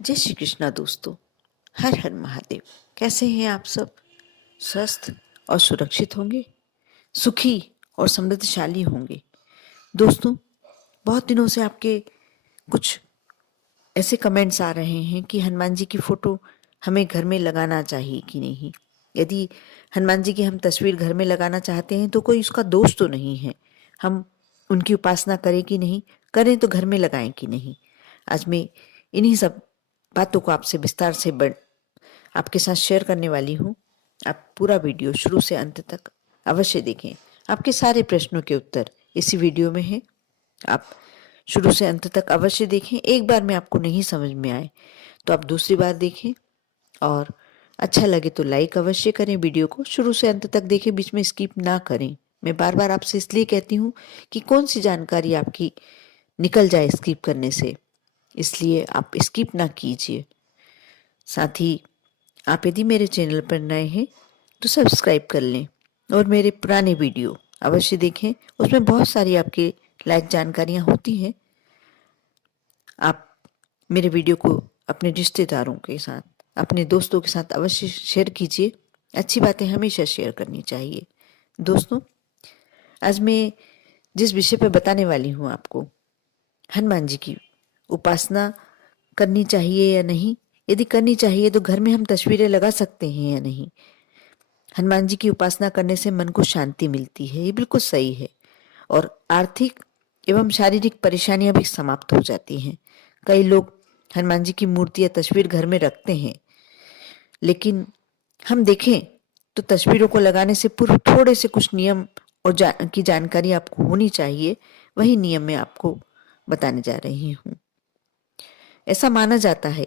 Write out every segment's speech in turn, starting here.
जय श्री कृष्णा दोस्तों। हर हर महादेव। कैसे हैं आप सब? स्वस्थ और सुरक्षित होंगे, सुखी और समृद्धशाली होंगे। दोस्तों, बहुत दिनों से आपके कुछ ऐसे कमेंट्स आ रहे हैं कि हनुमान जी की फोटो हमें घर में लगाना चाहिए कि नहीं। यदि हनुमान जी की हम तस्वीर घर में लगाना चाहते हैं तो कोई उसका दोष तो नहीं है। हम उनकी उपासना करें कि नहीं करें, तो घर में लगाएं कि नहीं। आज मैं इन्हीं सब बातों को आपसे विस्तार से आपके साथ शेयर करने वाली हूँ। आप पूरा वीडियो शुरू से अंत तक अवश्य देखें। आपके सारे प्रश्नों के उत्तर इसी वीडियो में हैं। आप शुरू से अंत तक अवश्य देखें। एक बार में आपको नहीं समझ में आए तो आप दूसरी बार देखें, और अच्छा लगे तो लाइक अवश्य करें। वीडियो को शुरू से अंत तक देखें, बीच में स्किप ना करें। मैं बार बार आपसे इसलिए कहती हूँ कि कौन सी जानकारी आपकी निकल जाए स्किप करने से, इसलिए आप स्किप ना कीजिए। साथ ही आप यदि मेरे चैनल पर नए हैं तो सब्सक्राइब कर लें और मेरे पुराने वीडियो अवश्य देखें। उसमें बहुत सारी आपके लायक जानकारियाँ होती हैं। आप मेरे वीडियो को अपने रिश्तेदारों के साथ, अपने दोस्तों के साथ अवश्य शेयर कीजिए। अच्छी बातें हमेशा शेयर करनी चाहिए। दोस्तों, आज मैं जिस विषय पर बताने वाली हूँ आपको, हनुमान जी की उपासना करनी चाहिए या नहीं, यदि करनी चाहिए तो घर में हम तस्वीरें लगा सकते हैं या नहीं। हनुमान जी की उपासना करने से मन को शांति मिलती है, ये बिल्कुल सही है, और आर्थिक एवं शारीरिक परेशानियां भी समाप्त हो जाती हैं। कई लोग हनुमान जी की मूर्ति या तस्वीर घर में रखते हैं, लेकिन हम देखें तो तस्वीरों को लगाने से पूर्व थोड़े से कुछ नियम और की जानकारी आपको होनी चाहिए। वही नियम मैं आपको बताने जा रही हूँ। ऐसा माना जाता है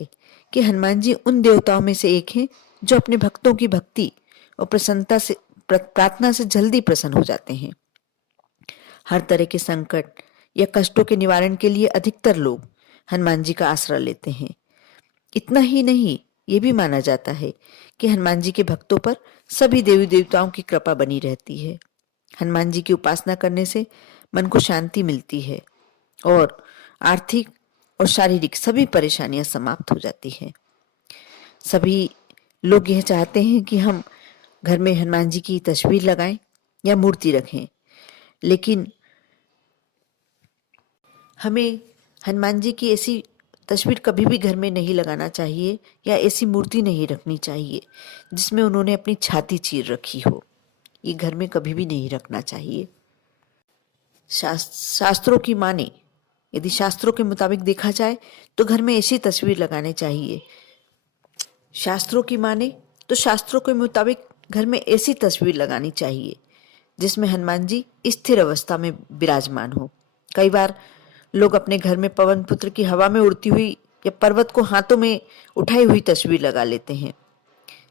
कि हनुमान जी उन देवताओं में से एक हैं जो अपने भक्तों की भक्ति और प्रसन्नता से प्रार्थना से जल्दी प्रसन्न हो जाते हैं। हर तरह के संकट या कष्टों के निवारण के लिए अधिकतर लोग हनुमान जी का आसरा लेते हैं। इतना ही नहीं, ये भी माना जाता है कि हनुमान जी के भक्तों पर सभी देवी देवताओं की कृपा बनी रहती है। हनुमान जी की उपासना करने से मन को शांति मिलती है और आर्थिक और शारीरिक सभी परेशानियां समाप्त हो जाती हैं। सभी लोग यह चाहते हैं कि हम घर में हनुमान जी की तस्वीर लगाएं या मूर्ति रखें, लेकिन हमें हनुमान जी की ऐसी तस्वीर कभी भी घर में नहीं लगाना चाहिए या ऐसी मूर्ति नहीं रखनी चाहिए जिसमें उन्होंने अपनी छाती चीर रखी हो। ये घर में कभी भी नहीं रखना चाहिए। शास्त्रों की माने, यदि शास्त्रों के मुताबिक देखा जाए तो घर में ऐसी तस्वीर लगानी चाहिए। शास्त्रों की माने तो शास्त्रों के मुताबिक घर में ऐसी तस्वीर लगानी चाहिए जिसमें हनुमान जी स्थिर अवस्था में विराजमान हो। कई बार लोग अपने घर में पवन पुत्र की हवा में उड़ती हुई या पर्वत को हाथों में उठाई हुई तस्वीर लगा लेते हैं।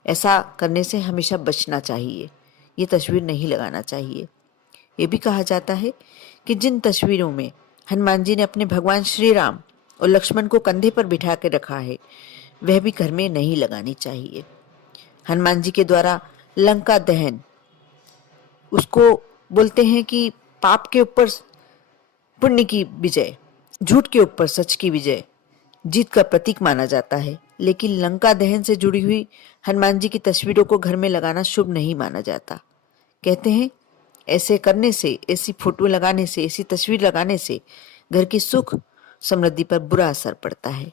ऐसा करने से हमेशा बचना चाहिए। ये तस्वीर नहीं लगाना चाहिए। ये भी कहा जाता है कि जिन तस्वीरों में हनुमान जी ने अपने भगवान श्री राम और लक्ष्मण को कंधे पर बिठा के रखा है, वह भी घर में नहीं लगानी चाहिए। हनुमान जी के द्वारा लंका दहन, उसको बोलते हैं कि पाप के ऊपर पुण्य की विजय, झूठ के ऊपर सच की विजय, जीत का प्रतीक माना जाता है। लेकिन लंका दहन से जुड़ी हुई हनुमान जी की तस्वीरों को घर में लगाना शुभ नहीं माना जाता। कहते हैं ऐसे करने से, ऐसी फोटो लगाने से, ऐसी तस्वीर लगाने से घर की सुख समृद्धि पर बुरा असर पड़ता है।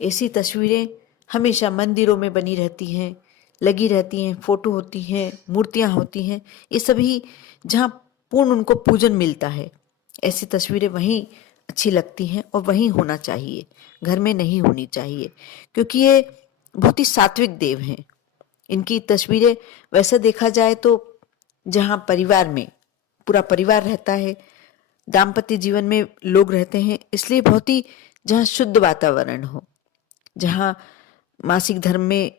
ऐसी तस्वीरें हमेशा मंदिरों में बनी रहती हैं, लगी रहती हैं, फोटो होती हैं, मूर्तियां होती हैं, ये सभी जहाँ पूर्ण उनको पूजन मिलता है, ऐसी तस्वीरें वहीं अच्छी लगती हैं और वहीं होना चाहिए, घर में नहीं होनी चाहिए। क्योंकि ये बहुत ही सात्विक देव हैं। इनकी तस्वीरें वैसे देखा जाए तो जहाँ परिवार में पूरा परिवार रहता है, दाम्पत्य जीवन में लोग रहते हैं, इसलिए बहुत ही जहाँ शुद्ध वातावरण हो, जहाँ मासिक धर्म में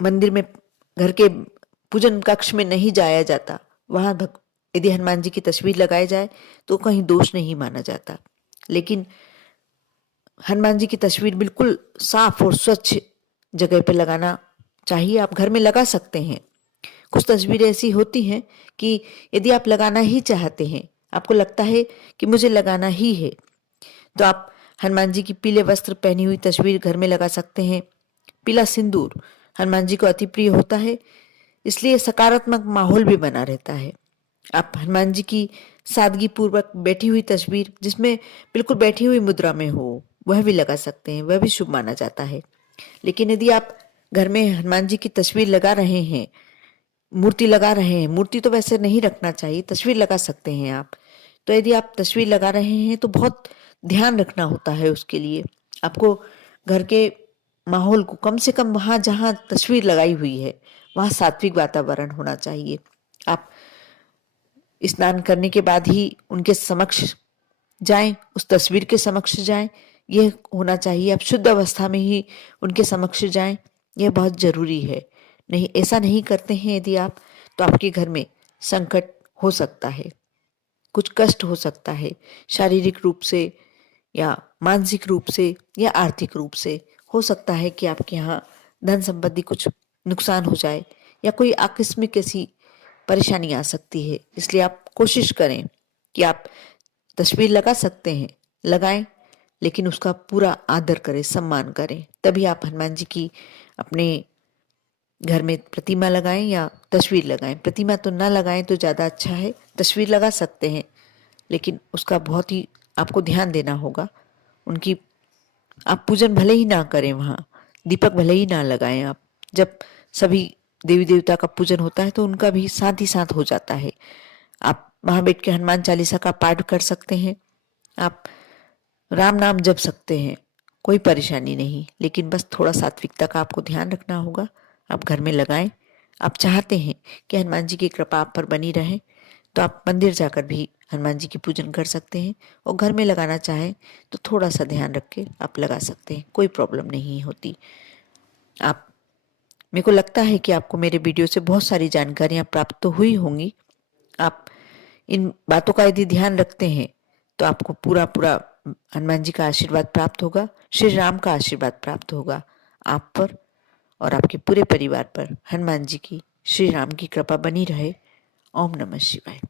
मंदिर में, घर के पूजन कक्ष में नहीं जाया जाता, वहां यदि हनुमान जी की तस्वीर लगाई जाए तो कहीं दोष नहीं माना जाता। लेकिन हनुमान जी की तस्वीर बिल्कुल साफ और स्वच्छ जगह पे लगाना चाहिए। आप घर में लगा सकते हैं। कुछ तस्वीरें ऐसी होती हैं कि यदि आप लगाना ही चाहते हैं, आपको लगता है कि मुझे लगाना ही है, तो आप हनुमान जी की पीले वस्त्र पहनी हुई तस्वीर घर में लगा सकते हैं। पीला सिंदूर हनुमान जी को अति प्रिय होता है, इसलिए सकारात्मक माहौल भी बना रहता है। आप हनुमान जी की सादगी पूर्वक बैठी हुई तस्वीर जिसमें बिल्कुल बैठी हुई मुद्रा में हो, वह भी लगा सकते हैं, वह भी शुभ माना जाता है। लेकिन यदि आप घर में हनुमान जी की तस्वीर लगा रहे हैं, मूर्ति लगा रहे हैं, मूर्ति तो वैसे नहीं रखना चाहिए, तस्वीर लगा सकते हैं आप। तो यदि आप तस्वीर लगा रहे हैं तो बहुत ध्यान रखना होता है उसके लिए। आपको घर के माहौल को कम से कम वहां जहां तस्वीर लगाई हुई है वहां सात्विक वातावरण होना चाहिए। आप स्नान करने के बाद ही उनके समक्ष जाएं, उस तस्वीर के समक्ष जाएं, यह होना चाहिए। आप शुद्ध अवस्था में ही उनके समक्ष जाएं, यह बहुत जरूरी है। नहीं, ऐसा नहीं करते हैं यदि आप, तो आपके घर में संकट हो सकता है, कुछ कष्ट हो सकता है, शारीरिक रूप से या मानसिक रूप से या आर्थिक रूप से। हो सकता है कि आपके यहाँ धन संबंधी कुछ नुकसान हो जाए या कोई आकस्मिक ऐसी परेशानी आ सकती है। इसलिए आप कोशिश करें कि आप तस्वीर लगा सकते हैं, लगाएं, लेकिन उसका पूरा आदर करें, सम्मान करें। तभी आप हनुमान जी की अपने घर में प्रतिमा लगाएं या तस्वीर लगाएं। प्रतिमा तो ना लगाएं तो ज़्यादा अच्छा है, तस्वीर लगा सकते हैं, लेकिन उसका बहुत ही आपको ध्यान देना होगा। उनकी आप पूजन भले ही ना करें, वहाँ दीपक भले ही ना लगाएं आप। जब सभी देवी देवता का पूजन होता है तो उनका भी साथ ही साथ हो जाता है। आप वहाँ बैठ के हनुमान चालीसा का पाठ कर सकते हैं, आप राम नाम जप सकते हैं, कोई परेशानी नहीं। लेकिन बस थोड़ा सात्विकता का आपको ध्यान रखना होगा। आप घर में लगाएं। आप चाहते हैं कि हनुमान जी की कृपा आप पर बनी रहे तो आप मंदिर जाकर भी हनुमान जी की पूजन कर सकते हैं, और घर में लगाना चाहें तो थोड़ा सा ध्यान रख के आप लगा सकते हैं, कोई प्रॉब्लम नहीं होती। आप, मेरे को लगता है कि आपको मेरे वीडियो से बहुत सारी जानकारियां प्राप्त तो हुई होंगी। आप इन बातों का यदि ध्यान रखते हैं तो आपको पूरा पूरा हनुमान जी का आशीर्वाद प्राप्त होगा, श्री राम का आशीर्वाद प्राप्त होगा आप पर और आपके पूरे परिवार पर। हनुमान जी की, श्री राम की कृपा बनी रहे। ओम नमः शिवाय।